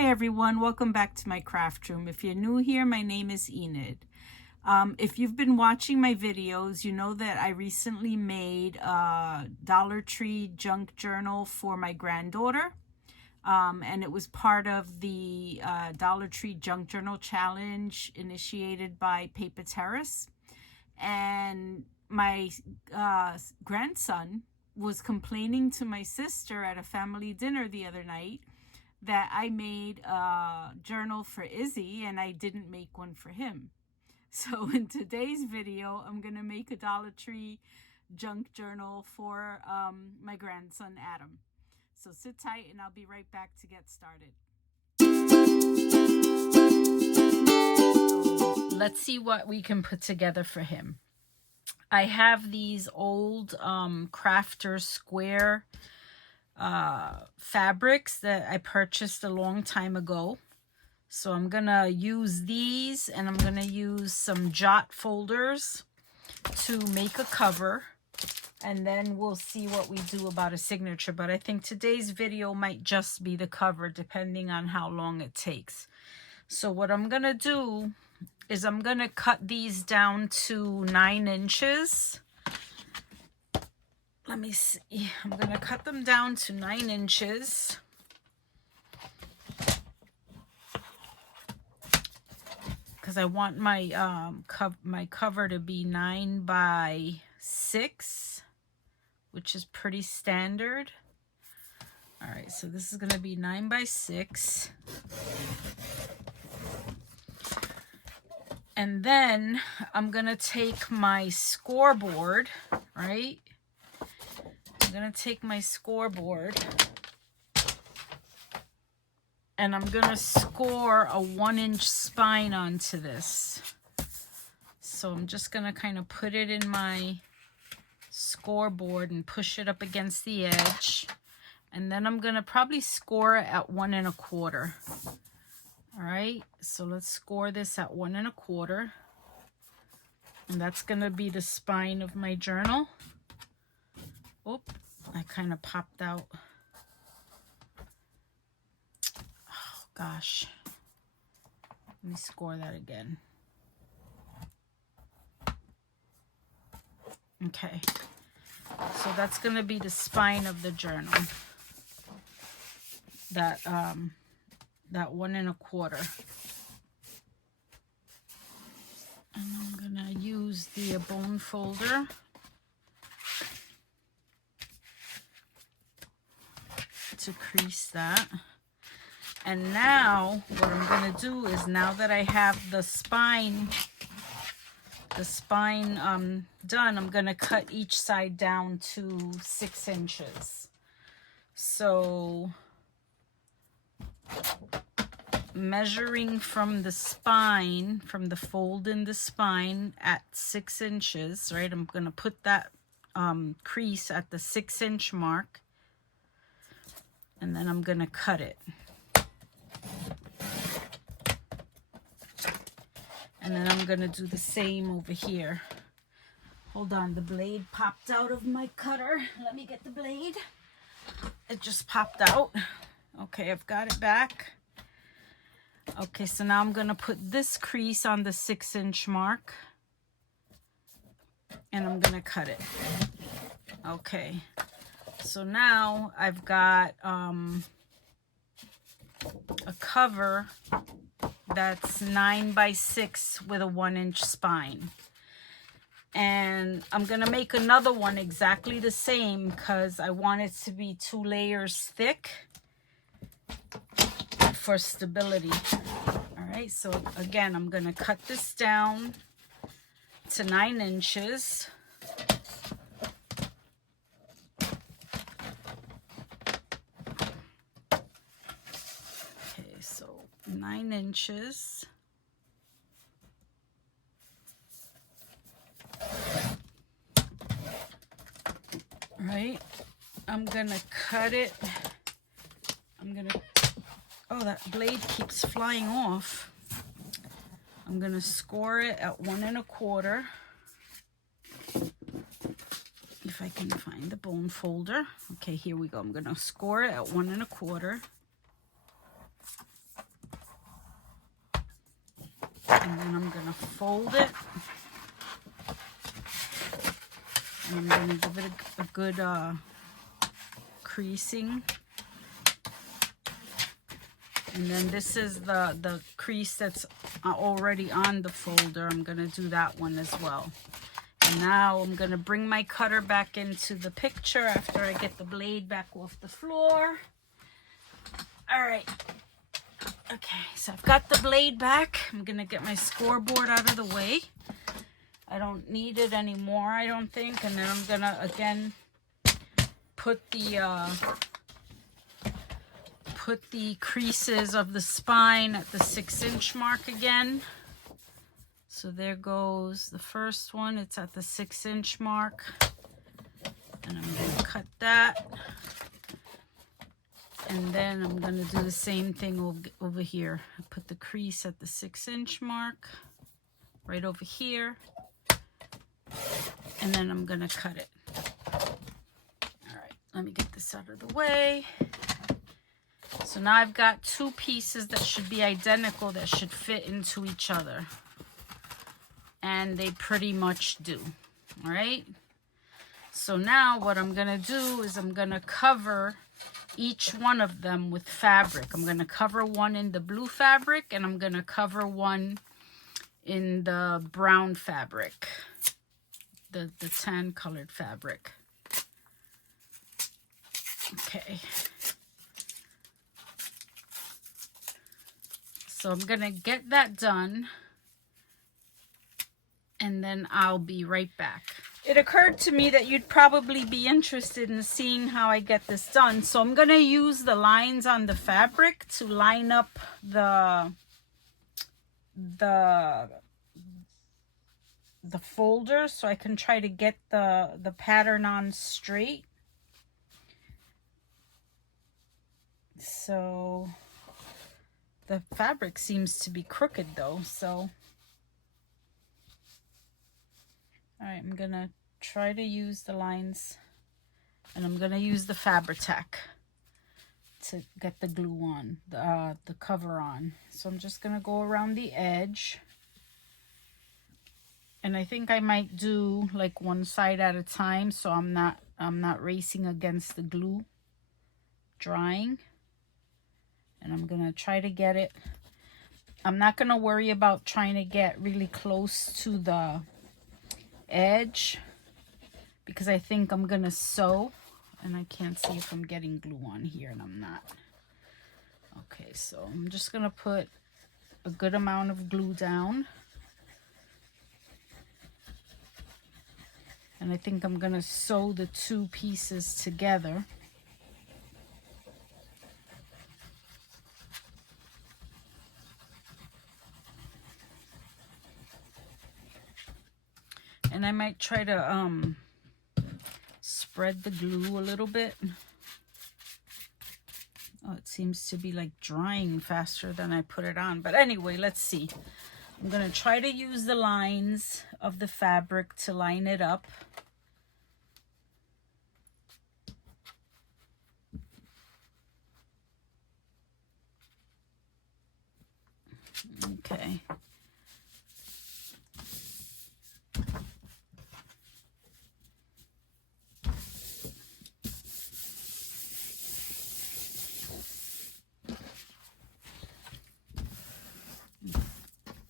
Hi everyone, welcome back to my craft room. If you're new here, my name is Enid. If you've been watching my videos, you know that I recently made a Dollar Tree junk journal for my granddaughter. And it was part of the Dollar Tree Junk Journal Challenge initiated by Paper Terrace. And my grandson was complaining to my sister at a family dinner the other night that I made a journal for Izzy and I didn't make one for him. So in today's video, I'm going to make a Dollar Tree junk journal for my grandson, Adam. So sit tight and I'll be right back to get started. So let's see what we can put together for him. I have these old crafter square fabrics that I purchased a long time ago. So I'm gonna use these, and I'm gonna use some jot folders to make a cover, and then we'll see what we do about a signature. But I think today's video might just be the cover, depending on how long it takes. So what I'm gonna do is I'm gonna cut these down to 9 inches. Let me see. I'm going to cut them down to 9 inches. Because I want my my cover to be 9 by 6, which is pretty standard. All right, so this is going to be 9 by 6. And then I'm going to take my scoreboard, right? I'm going to take my scoreboard and I'm going to score a 1-inch spine onto this. So I'm just going to kind of put it in my scoreboard and push it up against the edge. And then I'm going to probably score it at 1 1/4. All right, so let's score this at 1 1/4. And that's going to be the spine of my journal. Oop, I kind of popped out. Oh, gosh. Let me score that again. Okay. So that's going to be the spine of the journal. That 1 1/4. And I'm going to use the bone folder to crease that. And now what I'm going to do is, now that I have the spine done, I'm going to cut each side down to 6 inches. So measuring from the spine, from the fold in the spine at 6 inches, right? I'm going to put that crease at the 6-inch mark. And then I'm going to cut it. And then I'm going to do the same over here. Hold on, the blade popped out of my cutter. Let me get the blade. It just popped out. Okay, I've got it back. Okay, so now I'm going to put this crease on the 6-inch mark. And I'm going to cut it. Okay. So now I've got a cover that's 9 by 6 with a 1-inch spine. And I'm going to make another one exactly the same because I want it to be 2 layers thick for stability. All right, so again, I'm going to cut this down to 9 inches. Okay, so 9 inches. Right, I'm gonna cut it. Oh, that blade keeps flying off. I'm gonna score it at 1 1/4. If I can find the bone folder. Okay, here we go. I'm gonna score it at 1 1/4. And then I'm going to fold it. And I'm going to give it a good creasing. And then this is the crease that's already on the folder. I'm going to do that one as well. And now I'm going to bring my cutter back into the picture after I get the blade back off the floor. All right. Okay, so I've got the blade back. I'm going to get my scoreboard out of the way. I don't need it anymore, I don't think. And then I'm going to, again, put the creases of the spine at the 6-inch mark again. So there goes the first one. It's at the 6-inch mark. And I'm going to cut that. And then I'm going to do the same thing over here. I put the crease at the 6-inch mark right over here. And then I'm going to cut it. All right, let me get this out of the way. So now I've got two pieces that should be identical, that should fit into each other. And they pretty much do. All right. So now what I'm going to do is I'm going to cover each one of them with fabric. I'm going to cover one in the blue fabric, and I'm going to cover one in the brown fabric, the tan colored fabric. Okay. So I'm going to get that done, and then I'll be right back. It occurred to me that you'd probably be interested in seeing how I get this done. So I'm going to use the lines on the fabric to line up the folder, so I can try to get the pattern on straight. So the fabric seems to be crooked though, so all right, I'm going to try to use the lines, and I'm going to use the Fabri-Tac to get the glue on, the cover on. So I'm just going to go around the edge. And I think I might do like one side at a time, so I'm not racing against the glue drying. And I'm going to try to get it. I'm not going to worry about trying to get really close to the edge, because I think I'm gonna sew, and I can't see if I'm getting glue on here, and I'm not. Okay, so I'm just gonna put a good amount of glue down, and I think I'm gonna sew the two pieces together. And I might try to spread the glue a little bit. Oh, it seems to be like drying faster than I put it on. But anyway, let's see. I'm going to try to use the lines of the fabric to line it up. Okay.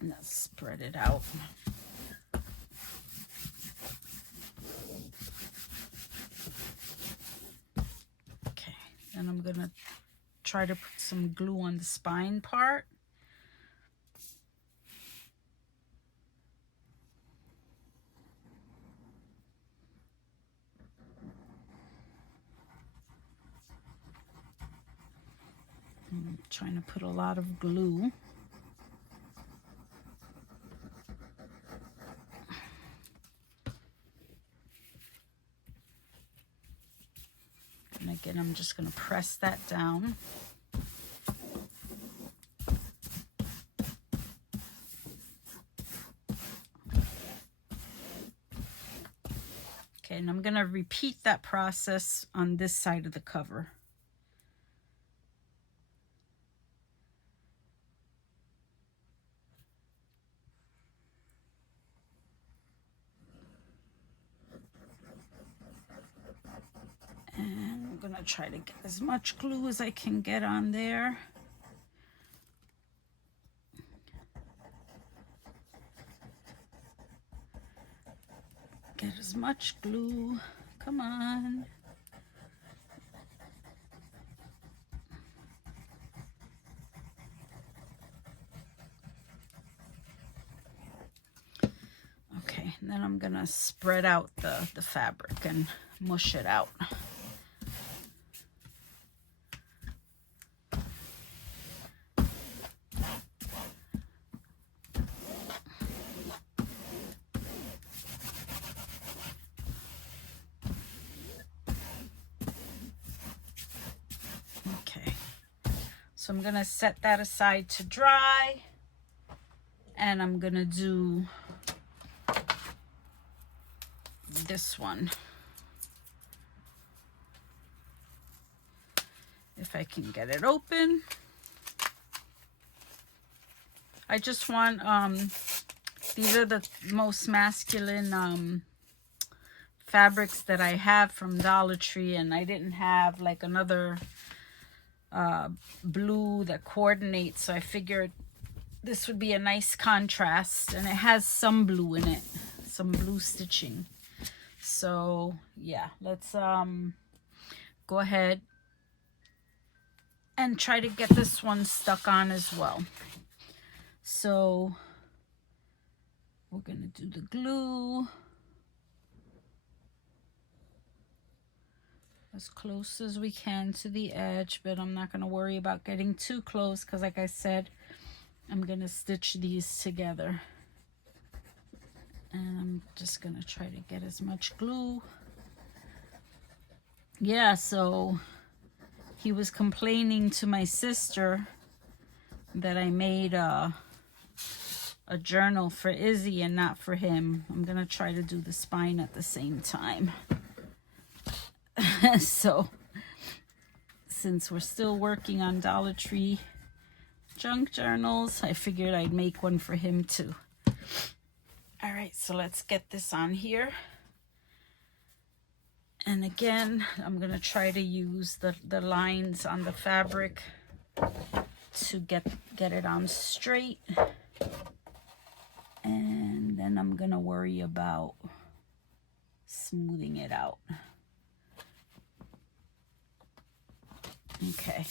Let's spread it out. Okay, and I'm gonna try to put some glue on the spine part. I'm trying to put a lot of glue. And again, I'm just going to press that down. Okay, and I'm going to repeat that process on this side of the cover. gonna try to get as much glue as I can get on there. Get as much glue. Come on. Okay, and then I'm gonna spread out the fabric and mush it out. So I'm gonna set that aside to dry, and I'm gonna do this one. If I can get it open. I just want, these are the most masculine fabrics that I have from Dollar Tree, and I didn't have like another blue that coordinates, so I figured this would be a nice contrast, and it has some blue in it, some blue stitching. So yeah, let's go ahead and try to get this one stuck on as well. So we're gonna do the glue as close as we can to the edge, but I'm not going to worry about getting too close because, like I said, I'm going to stitch these together. And I'm just going to try to get as much glue. Yeah, so he was complaining to my sister that I made a journal for Izzy and not for him. I'm going to try to do the spine at the same time. So since we're still working on Dollar Tree junk journals, I figured I'd make one for him too. All right, so let's get this on here. And again, I'm gonna try to use the lines on the fabric to get it on straight. And then I'm gonna worry about smoothing it out. Okay,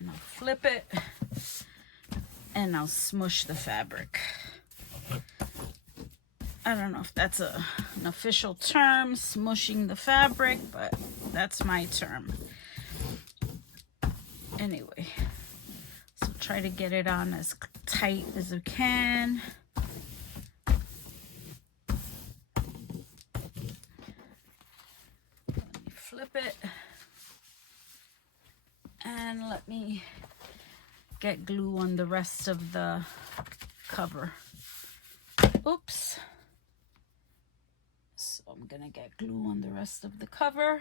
and I'll flip it and I'll smush the fabric. I don't know if that's an official term, smushing the fabric, but that's my term. Anyway, so try to get it on as tight as you can. Let me flip it. And let me get glue on the rest of the cover. Oops. So I'm gonna get glue on the rest of the cover.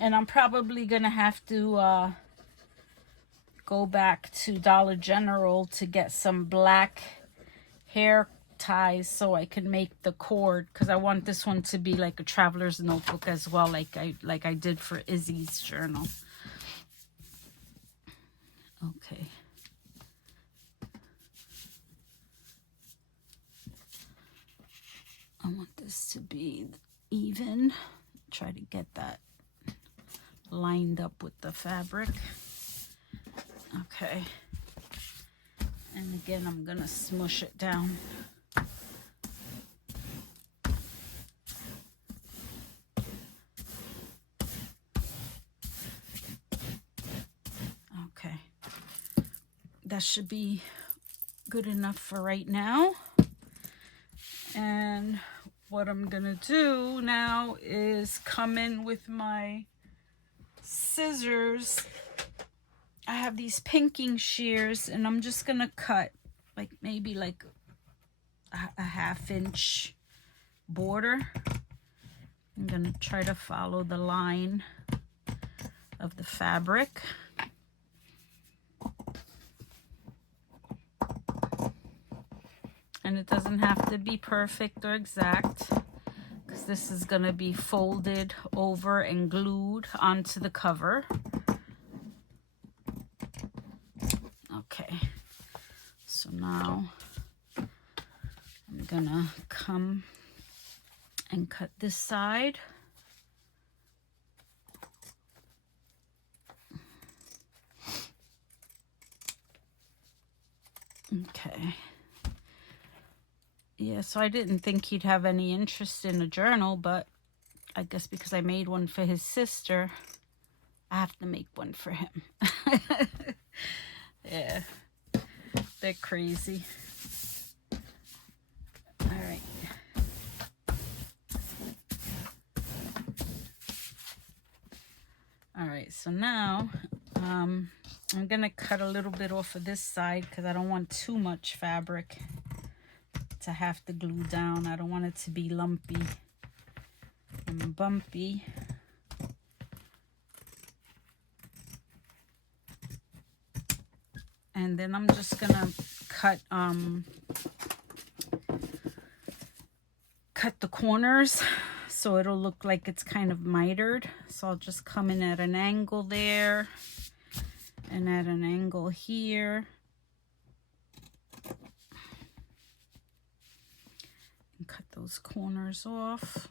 And I'm probably gonna have to go back to Dollar General to get some black hair ties so I can make the cord, because I want this one to be like a traveler's notebook as well, like I did for Izzy's journal. Okay. I want this to be even. Try to get that lined up with the fabric. Okay, and again, I'm gonna smush it down. Okay, that should be good enough for right now. And what I'm gonna do now is come in with my scissors. I have these pinking shears, and I'm just gonna cut like maybe like a 1/2 inch border. I'm gonna try to follow the line of the fabric. And it doesn't have to be perfect or exact, because this is going to be folded over and glued onto the cover. Okay, so now I'm gonna come and cut this side. Okay. Yeah, so I didn't think he'd have any interest in a journal, but I guess because I made one for his sister, I have to make one for him. Yeah, they're crazy. All right. All right, so now I'm gonna cut a little bit off of this side because I don't want too much fabric to have to glue down. I don't want it to be lumpy and bumpy. And then I'm just gonna cut the corners so it'll look like it's kind of mitered. So I'll just come in at an angle there and at an angle here. And cut those corners off.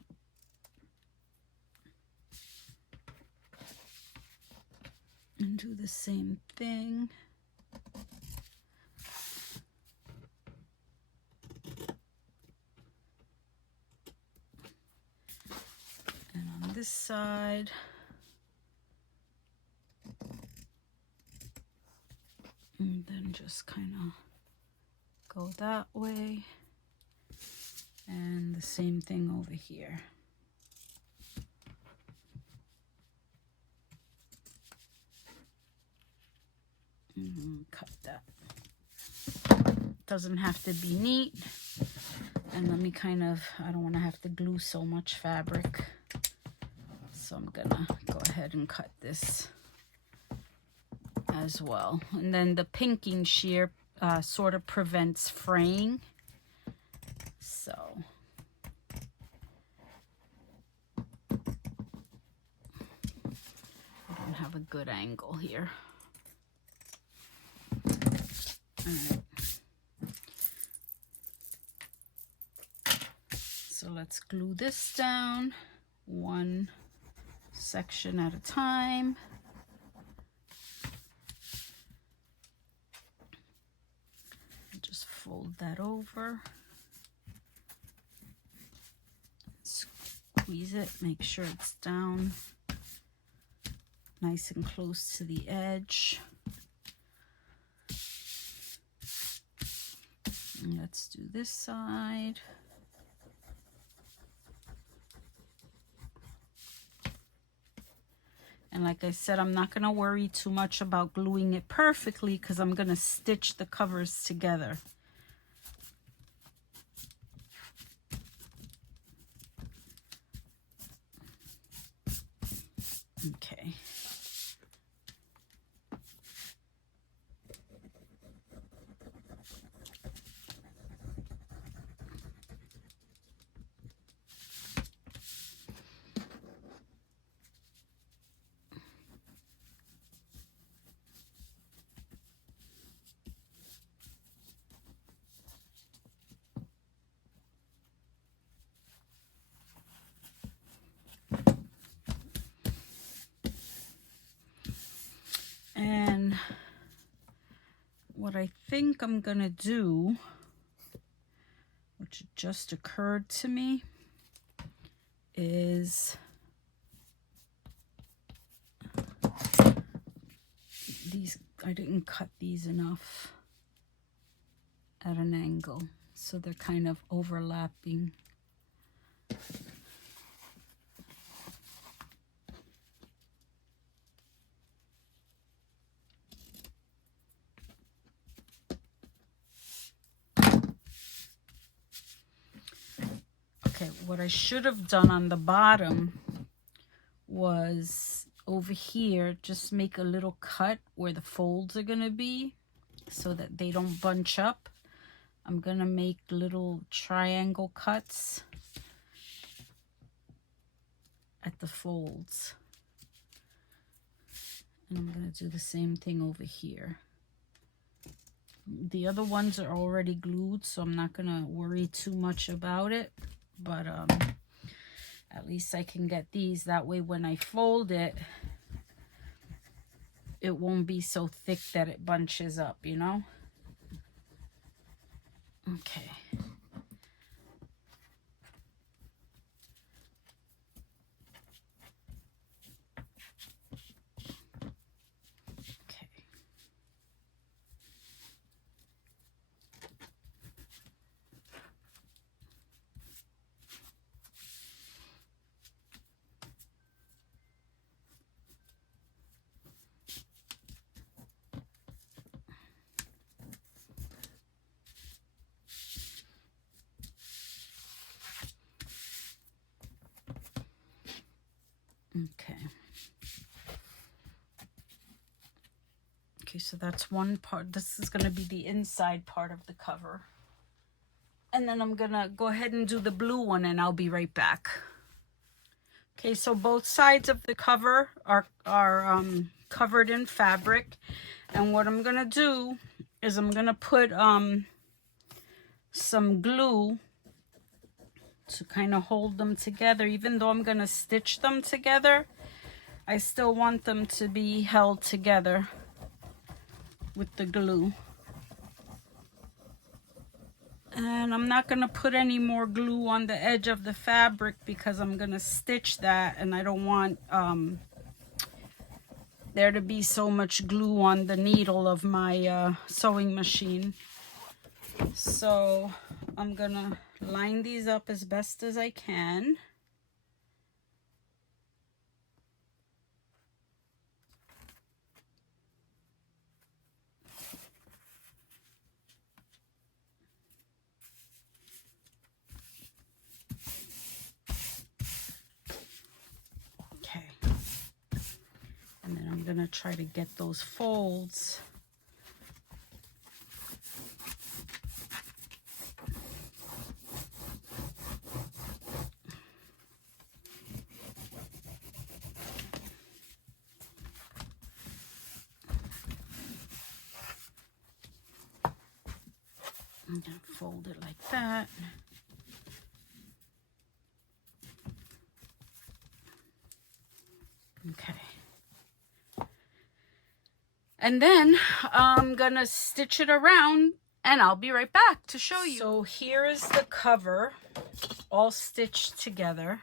And do the same thing. And on this side, and then just kind of go that way. And the same thing over here. Cut that. Doesn't have to be neat. And let me kind of, I don't want to have to glue so much fabric. So I'm gonna go ahead and cut this as well. And then the pinking shear sort of prevents fraying. So I don't have a good angle here. All right. So let's glue this down one section at a time. Just fold that over. Squeeze it, make sure it's down nice and close to the edge. And let's do this side. And like I said, I'm not going to worry too much about gluing it perfectly because I'm going to stitch the covers together. Okay. And what I think I'm gonna do, which just occurred to me, is these, I didn't cut these enough at an angle, so they're kind of overlapping. Okay, what I should have done on the bottom was over here, just make a little cut where the folds are gonna be so that they don't bunch up. I'm going to make little triangle cuts at the folds. And I'm going to do the same thing over here. The other ones are already glued, so I'm not going to worry too much about it. But at least I can get these. That way when I fold it, it won't be so thick that it bunches up, you know? Okay. Okay, so that's one part. This is going to be the inside part of the cover. And then I'm going to go ahead and do the blue one, and I'll be right back. Okay, so both sides of the cover are covered in fabric. And what I'm going to do is I'm going to put some glue to kind of hold them together. Even though I'm going to stitch them together, I still want them to be held together with the glue. And I'm not going to put any more glue on the edge of the fabric because I'm going to stitch that, and I don't want there to be so much glue on the needle of my sewing machine. So I'm going to line these up as best as I can. And then I'm going to try to get those folds. I'm going to fold it like that. Okay. And then I'm going to stitch it around, and I'll be right back to show you. So here is the cover all stitched together.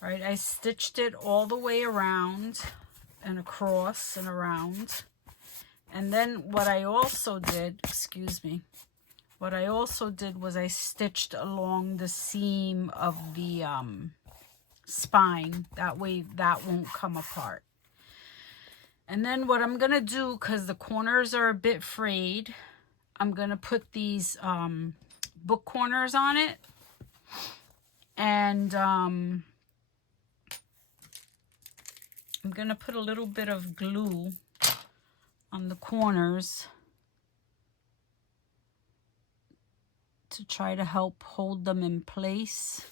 Right, I stitched it all the way around and across and around. And then what I also did, what I also did was I stitched along the seam of the spine. That way that won't come apart. And then what I'm going to do, because the corners are a bit frayed, I'm going to put these book corners on it. And I'm going to put a little bit of glue on the corners to try to help hold them in place.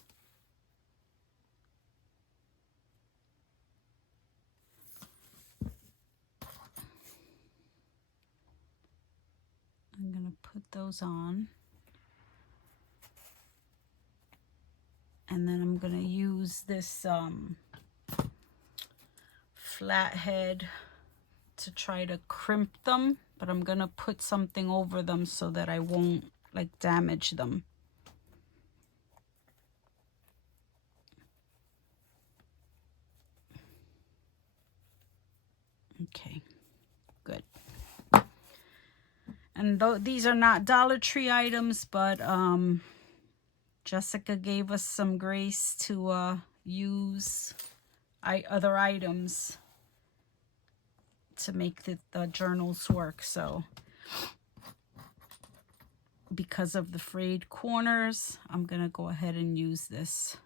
I'm going to put those on. And then I'm going to use this flathead to try to crimp them, but I'm going to put something over them so that I won't like damage them. Okay, good. And these are not Dollar Tree items, but Jessica gave us some grace to use other items to make the journals work. So because of the frayed corners, I'm going to go ahead and use this.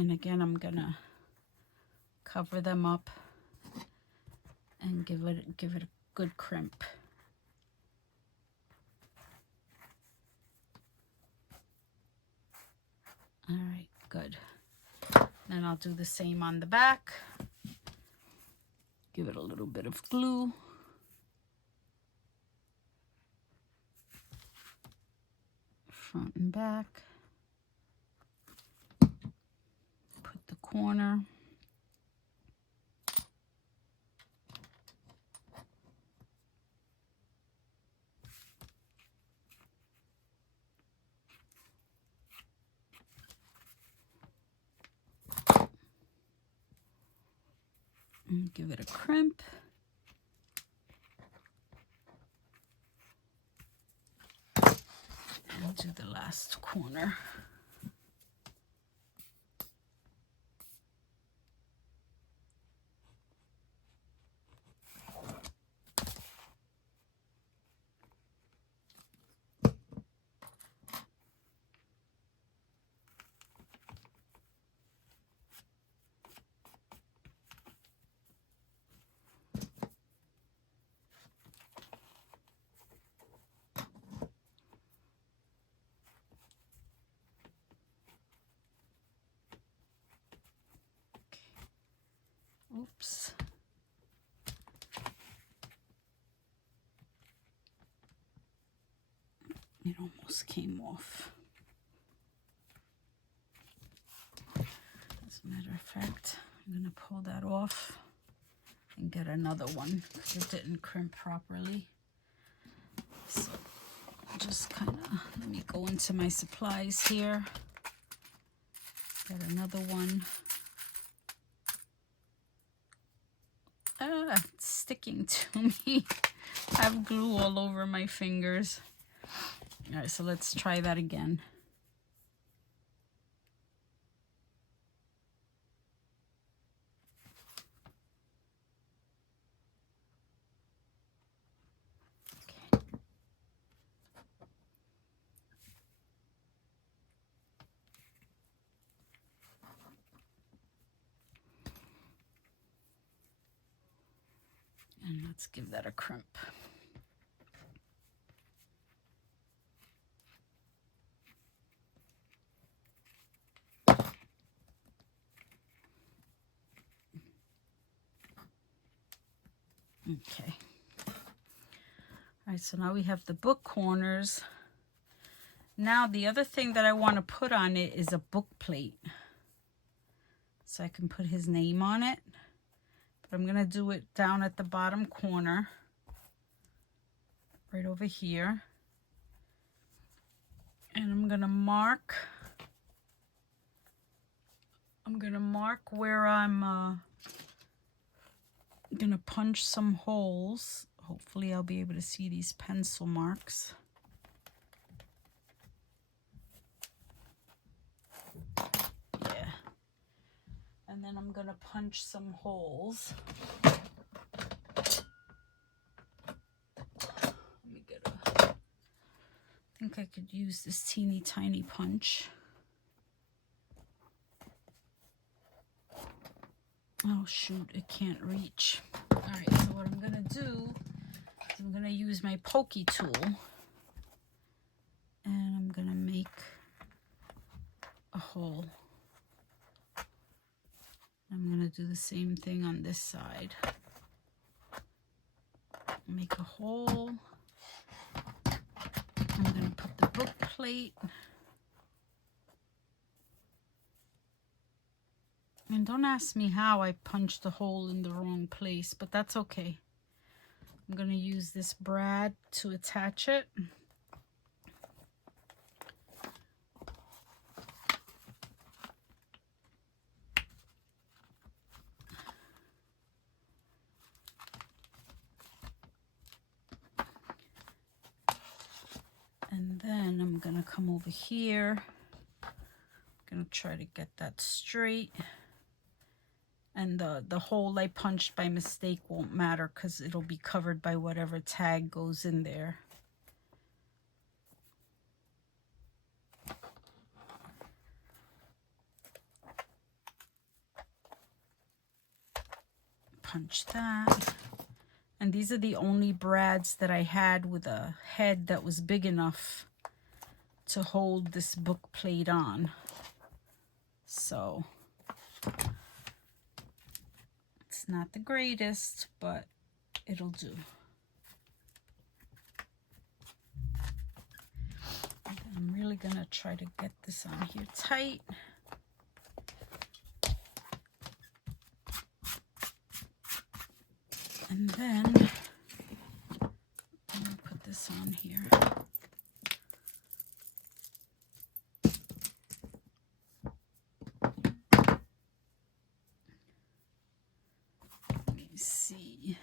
And again, I'm gonna cover them up and give it a good crimp. All right, good. Then I'll do the same on the back. Give it a little bit of glue. Front and back. Put the corner. And give it a crimp. And do the last corner. Oops. It almost came off. As a matter of fact, I'm going to pull that off and get another one because it didn't crimp properly. So just kind of, let me go into my supplies here. Get another one. It's sticking to me. I have glue all over my fingers. All right, so let's try that again. Okay. And let's give that a crimp. Okay. All right, so now we have the book corners. Now the other thing that I want to put on it is a book plate. So I can put his name on it. But I'm going to do it down at the bottom corner. Right over here. And I'm going to mark where I'm going to punch some holes. Hopefully I'll be able to see these pencil marks. Yeah. And then I'm going to punch some holes. Let me get a... I think I could use this teeny tiny punch. Oh shoot, it can't reach. All right, so what I'm gonna do is I'm gonna use my pokey tool and I'm gonna make a hole. I'm gonna do the same thing on this side. Make a hole. I'm gonna put the book plate. And don't ask me how I punched a hole in the wrong place, but that's okay. I'm going to use this brad to attach it. And then I'm going to come over here. I'm going to try to get that straight. And the hole I punched by mistake won't matter because it'll be covered by whatever tag goes in there. punch that. And these are the only brads that I had with a head that was big enough to hold this book plate on. So it's not the greatest, but it'll do. I'm really gonna try to get this on here tight. And then I'm gonna put this on here. Let me see.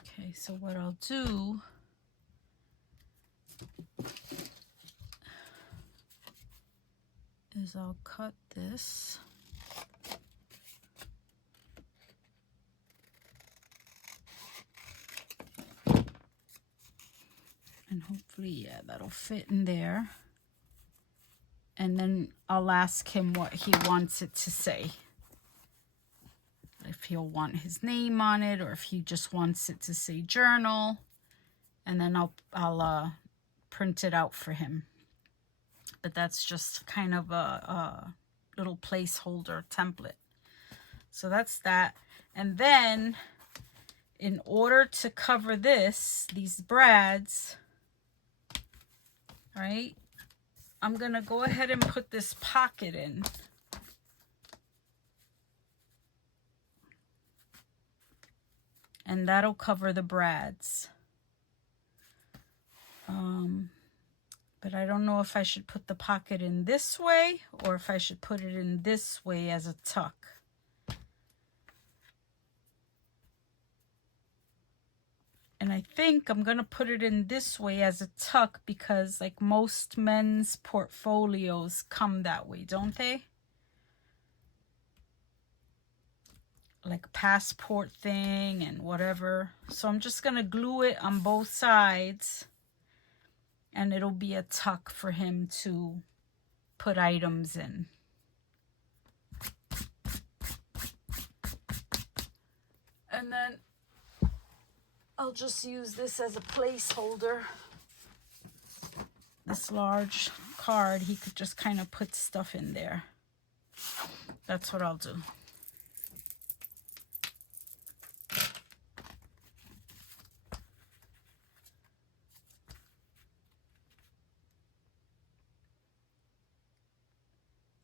Okay, so what I'll do is I'll cut this. And hopefully, yeah, that'll fit in there. And then I'll ask him what he wants it to say. If he'll want his name on it, or if he just wants it to say journal. And then I'll print it out for him. But that's just kind of a little placeholder template. So that's that. And then in order to cover these brads, right, I'm going to go ahead and put this pocket in. And that'll cover the brads. But I don't know if I should put the pocket in this way or if I should put it in this way as a tuck. And I think I'm going to put it in this way as a tuck because like most men's portfolios come that way, don't they? Like passport thing and whatever. So I'm just going to glue it on both sides. And it'll be a tuck for him to put items in. And then I'll just use this as a placeholder. This large card, he could just kind of put stuff in there. That's what I'll do.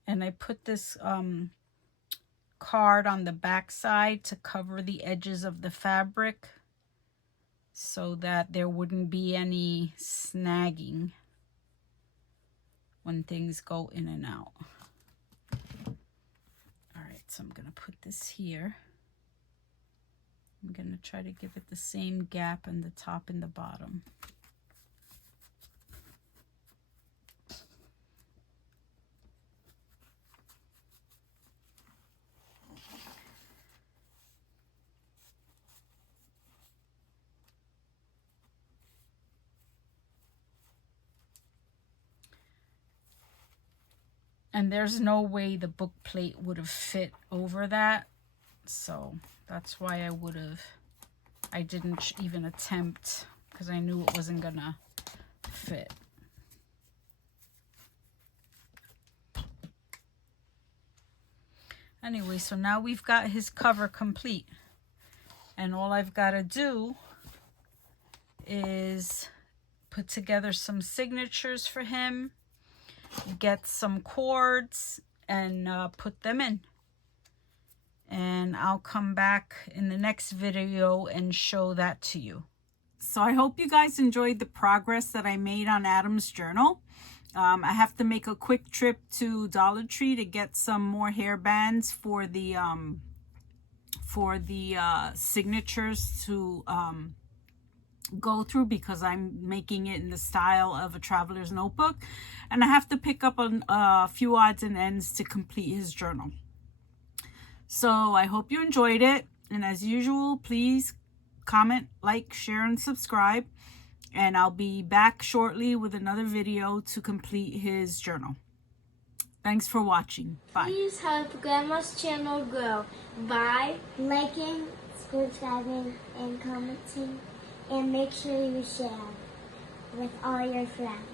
And I put this card on the back side to cover the edges of the fabric so that there wouldn't be any snagging when things go in and out. All right, so I'm going to put this here. I'm going to try to give it the same gap in the top and the bottom. And there's no way the book plate would have fit over that. So that's why I didn't even attempt because I knew it wasn't gonna fit. Anyway, so now we've got his cover complete. And all I've got to do is put together some signatures for him, get some cords, and put them in. And I'll come back in the next video and show that to you. So I hope you guys enjoyed the progress that I made on Adam's journal. I have to make a quick trip to Dollar Tree to get some more hair bands for the signatures to go through because I'm making it in the style of a traveler's notebook, and I have to pick up a few odds and ends to complete his journal. So I hope you enjoyed it, and as usual, please comment, like, share, and subscribe. And I'll be back shortly with another video to complete his journal. Thanks for watching. Bye. Please help Grandma's channel grow by liking, subscribing, and commenting. And make sure you share with all your friends.